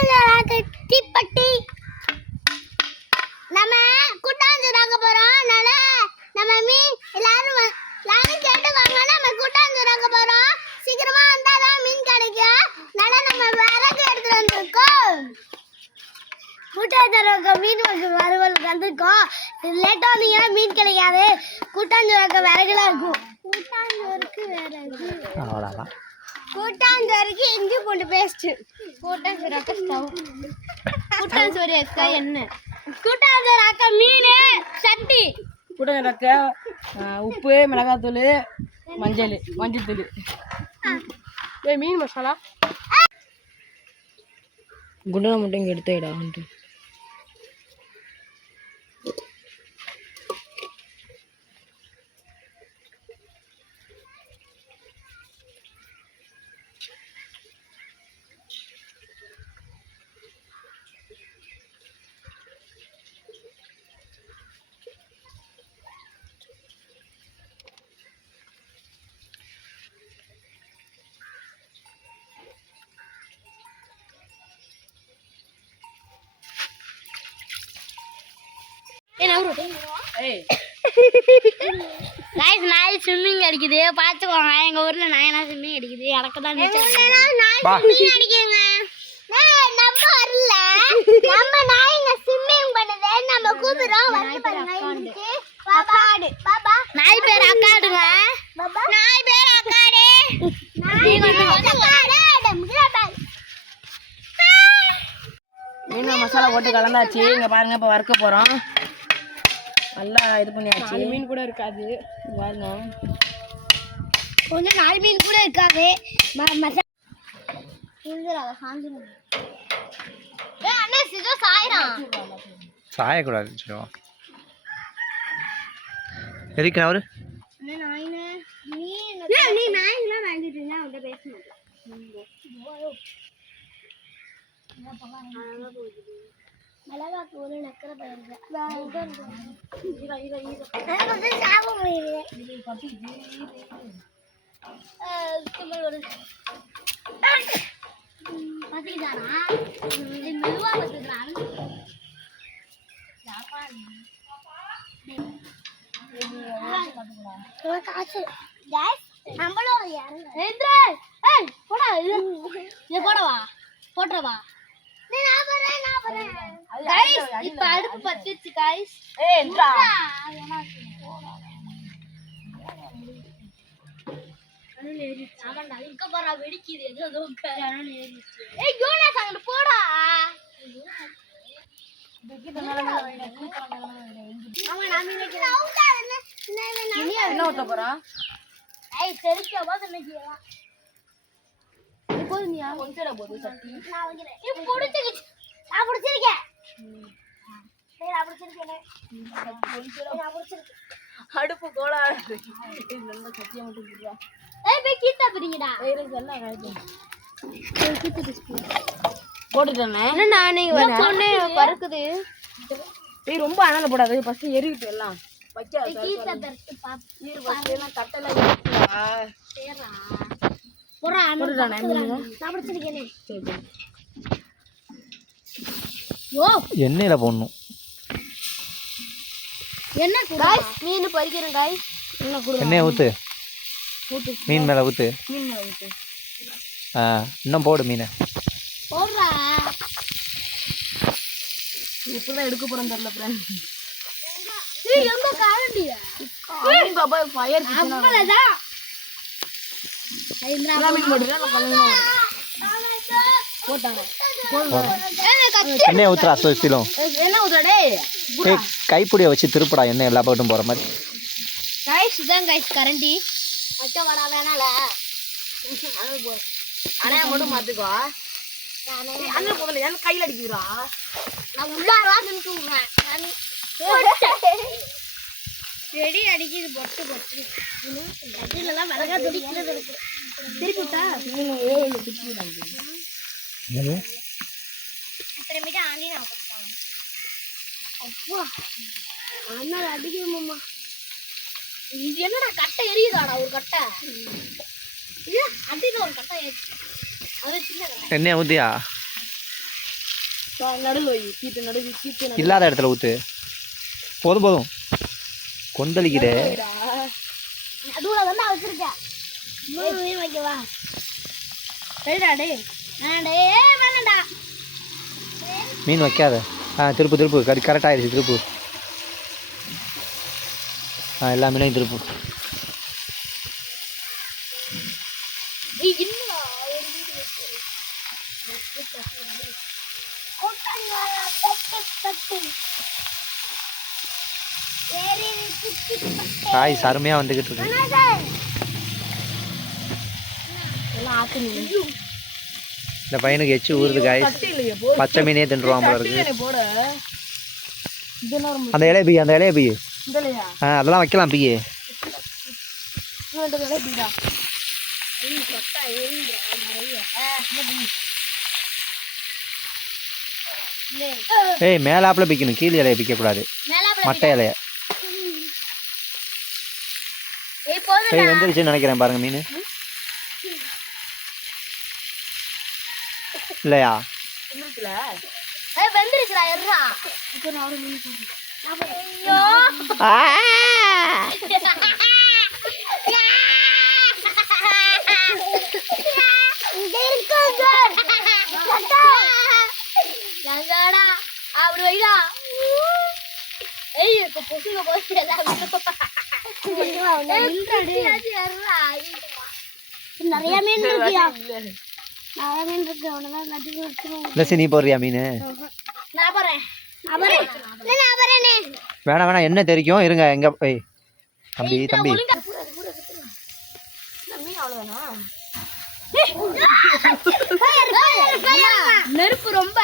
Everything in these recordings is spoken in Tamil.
கூட்டாஞ்சோறாக்க தீப்பட்டி. நம்ம கூட்டாஞ்சோறாக்க போறோம். அதனால நம்ம மீன் எல்லாரும் எல்லாரும் கேட்டு வாங்க. நம்ம கூட்டாஞ்சோறாக்க போறோம். சீக்கிரமா வந்தாதான் மீன் கிடைக்கும். அதனால நம்ம விறகு எடுத்துட்டு வந்திருக்கோம். கூட்டாஞ்சோறாக்க மீன் வகை வறுவல் வந்திருக்கோம். லேட்டாக வந்தீங்கன்னா மீன் கிடைக்காது. கூட்டாஞ்சோறாக்க விறகுலாம் இருக்கும். கூட்டாஞ்சோறுக்கு விறகு. அவ்வளோதான் கூட்டாஞ்சோறுக்கு இஞ்சி பூண்டு பேஸ்ட் கூட்டாஞ்சோறு அக்கா ஸ்டவ் கூட்டாஞ்சோறு அக்கா எண்ணெய் கூட்டாஞ்சோறு அக்கா மீன் சட்டி. கூட்டஞ்சோறாக்க உப்பு மிளகாத்தூள் மஞ்சள் மஞ்சள் தூள். ஏய் மீன் மசாலா? குண்டனை மட்டும் இங்கே எடுத்துடா வந்துட்டு. ஏய் கைஸ் நாய் ஸ்விம்மிங் அடிக்குது. பார்த்துக்கோங்க. எங்க ஊர்ல நாயனா ஸ்விம்மிங் அடிக்குது. எனக்கு தான். ஸ்விம்மிங் அடிக்குங்க நம்ம வரல. நம்ம நாய்ங்க ஸ்விம்மிங் பண்ணுது. நம்ம கூப்பிடுறோம். வந்து பாருங்க இருக்கு பாபா பாபா நாய் பேர் அக்காடுங்க. பாபா நாய் பேர் அக்காடு. நாய் மீன் மசாலா போட்டு கலந்தாச்சு. இங்கே பாருங்க இப்போ வறுக்க போகிறோம் நல்லா இது பண்ணியாச்சு. மீன் கூட இருக்காது. பாருங்க கொஞ்சம் நாலு மீன் கூட இருக்காது. சாயக்கூடாது சிவா எதுக்கு அவரு? அண்ணா நாயினே. நீ நீ நாயிலாம் வாங்கிட்டு இருந்தா அவன்கிட்ட பேச மிளகா தூள் நக்கரை பயிருக்கு சாப்பிட முடியல. பசிக்குதானா? மெதுவா பசிக்கிறான் காசு. நம்மளும் இறங்க ஏய் போடா இது. இது போடவா? போட்டுறவா? இப்ப அடுப்பு பத்திச்சு கைஸ் வெடிக்குது. ஏதோ போடா. ஆமா நான் நினைக்கிறேன் என்ன போது நினைக்கலாம் கொஞ்சம் போதும் சட்டி நான் வைக்கிறேன் நீ புடிச்சுக்கிச்சு. நான் புடிச்சிருக்கேன். டேய் நான் புடிச்சிருக்கேன். நான் புடிச்சிருக்கேன். அடுப்பு கோளாறு இது நல்லா மட்டும் ஏய் போய் கீத்தா பிரிங்கடா வேறு எல்லாம் காய்க்கும் போட்டுட்டேனே. என்னடா நீங்க சொன்னே பறக்குது. ஏய் ரொம்ப அனல போடாது. ஃபர்ஸ்ட் எரிவிட்டு எல்லாம் வைக்க கீத்தா பெருத்து பாப் நீர் ஃபர்ஸ்ட் எல்லாம் கட்டல எரிவிட்டுடா. எண்ணெயில் போடணும். மீன் பறிக்கிறேன் கொடு எண்ணெயை ஊத்து. மீன் மேலே ஊற்று மீன் மேல ஊத்து. ஆ இன்னும் போடு மீனை. போடுறா. இப்பதான் எடுக்க போறோம் தெரியல ஃப்ரெண்ட் எங்க காரண்டியா ஃபயர் அவ்வளவுதான். எண்ணெயை என்ன ஊத்துறடே ஏய் கைப்பிடியை வச்சு திருப்படா எண்ணெய் எல்லா பக்கட்டும் போகிற மாதிரி. காய்ஸ் இதான் காய்ஸ் கரண்டி. வைக்க வடா வேணால அண்ணா மட்டும் மாத்துக்கோ அண்ணன் போகல என் கையில் அடிக்குதுடா. நான் உள்ளாரா நின்று விடுறேன் செடி அடிக்குது பொட்டு பொட்டு. செடியிலலாம் மிளகா துடிக்கிறது இருக்கு. திருப்பி விட்டா திரும்பிட்டு ஆண்டி நான் கொடுத்தாங்க. அப்பா அடிக்கணுமாம்மா இது என்னடா கட்டை எரியுதாடா ஒரு கட்டை? இது அடியில் ஒரு கட்டை எரி- அது சின்ன கட்டை. எண்ணெயை ஊற்றியா நடுவில் வை கீத்து நடுவு கீத்து நடுவு. இல்லாத இடத்துல ஊற்று போதும் போதும். மூணு மீன் வைக்காத. ஆ திருப்பு திருப்பு. கரெக்ட் கரெக்டாக ஆயிடுச்சு திருப்பு. ஆ எல்லா மீனையும் திருப்பு. காய் அருமையாக வந்துக்கிட்டு இருக்கு. இந்த பையனுக்கு எச்சு ஊறுது காய் பச்சை மீனே தின்றுவான் போல இருக்கு. அந்த இலைய பி அந்த இலைய பி. ஆ அதெல்லாம் வைக்கலாம் பிய்யே ஏய் மேலாப்பில் பிக்கணும். கீழே இலையை பிக்கக்கூடாது. மட்டை இலைய. ஏய் வெந்துருச்சுன்னு நினைக்கிறேன் பாருங்க மீன். இல்லையா? ஐயோ. அப்படி வைடா. ஏய் இப்ப பொசுங்க போச்சு நிறைய மீன் இருக்கியா நிறைய மீன் இருக்கு அவனதான் நட்டுக்கு வச்சிருவோம் நீ போடுறியா மீன்? நான் போறேன் நான் போறேன் நான் போறேனே வேணாம் வேணாம் என்ன தெரிக்கும்? இருங்க எங்க போய் தம்பி தம்பி. நெருப்பு ரொம்ப.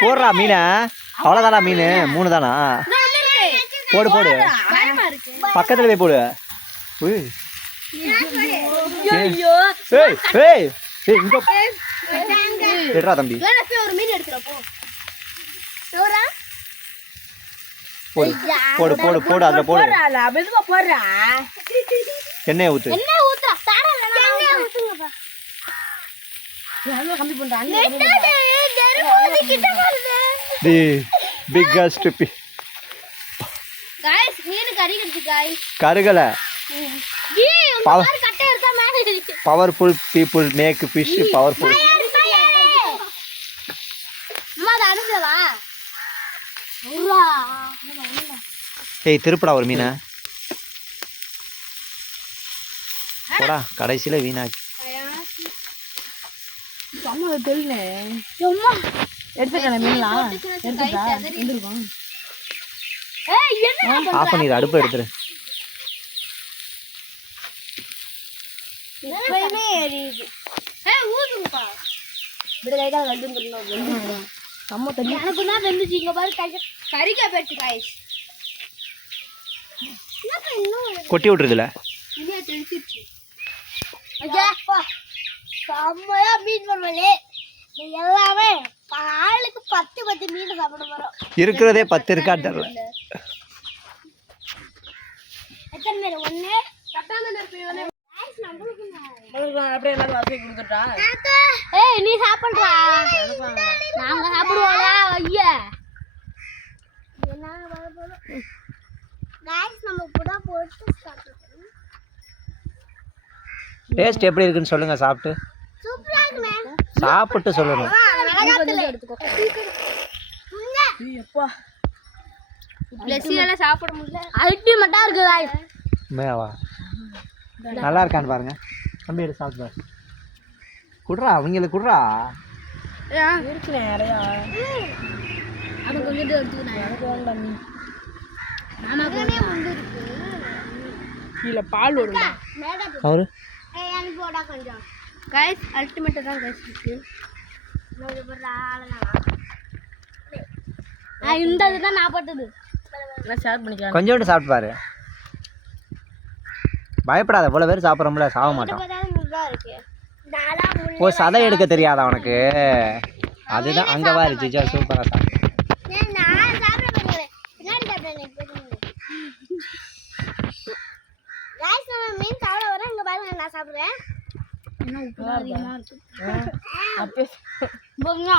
போடுறா மீனை. அவ்வளோதானா மீன்? மூணு தானா போடு போடு. பக்கத்துல போய் போடு. ஏய். தம்பி ஒரு மீன் எடுத்துறப்போ போடு. போடு போடு போடு அதுல போடு. போடுறா மெதுவா போடுறா எண்ணெயை ஊத்து என்ன ஊத்துறா தாரா எண்ணெய் ஊத்துங்கப்பா கம்மி நெட்டாடு நெருப்பு கிட்ட வருது தி பிக்கஸ்ட் பி गाइस மீன் கறி கிடக்கு गाइस கருகலை டி உங்க பாவ- மாதிரி கட்டை எடுத்தா மேல இருக்கு powerful people make fish powerful அம்மா அது அனுப்புவா உரா ஏய் திருப்படா ஒரு மீனை போடா கடைசியில் வீணாக்கி அம்மா தெரியல எடுத்துக்கலாம் மீன்லாம் எடுத்துக்கா. வந்துருக்கோம் ஆஃப் பண்ணிடு அடுப்பு எடுத்துரு. எப்பயுமே எரியுது. ஏ ஊதுங்கப்பா. இப்படி லைட்டாக வெந்துருந்தோம் நம்ம தண்ணி. கொட்டி விட்டுருதுல. இல்லையா தெரிஞ்சிருச்சு ஐயா செம்மையா மீன் பண்ணுவலே எல்லாமே ஆளுக்கு பத்து பத்து மீன் சாப்பிட போறோம். இருக்கிறதே பத்து இருக்கான்னு தெரில எத்தனை பேர்? ஒண்ணு. ஏய் நீ சாப்பிடுறா. நாங்க சாப்பிடுவோம்ல ஐயா. டேஸ்ட் எப்படி இருக்குன்னு சொல்லுங்க சாப்பிட்டு. சூப்பரா இருக்குமே. சாப்பிட்டு சொல்லணும். சாப்பிட முடியல. அல்டிமேட்டா இருக்கு நல்லா இருக்கான்னு பாருங்க. தம்பி எடுத்து சாப்பிட்டு பாரு குடுறா அவங்களுக்கு குடுறா. இருக்குண்ணே நிறையா. கொஞ்சம் எடுத்துக்கிறேன் எனக்கு வேண்டாம் இருக்கு. கீழே பால் வரும் அவரு? ஏய் எனக்கு போடா கொஞ்சம். கைஸ் அல்டிமேட்டா தான் கைஸ் இருக்கு நான் போடுற ஆளலாம் ஆ இந்த இதுதான் நான் போட்டது. எல்லாம் ஷேர் பண்ணிக்கலாம் கொஞ்சோண்டு சாப்பிட்டு பாரு. பயப்படாத இவ்வளோ பேர் சாப்பிட்றோம்ல சாக மாட்டோம். இருக்கு. நாலா முள்ள ஓ சதை எடுக்க தெரியாதா உனக்கு? அதுதான் அங்கே வா ஜிஜா சூப்பராக சாப்பிட்டு நான் சாப்பிட போறேன். பின்னாடி சாப்பிடுறேன் நான் சாப்பிடுறேன். என்ன உப்பு அதிகமா இருக்கு. அப்பே. போங்க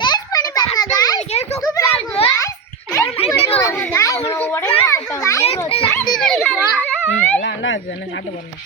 டேஸ்ட் பண்ணி பாருங்க guys. சூப்பரா இருக்கு ம், நல்லா நல்லா இருக்கு. என்ன சாப்பிட்டு போறேன்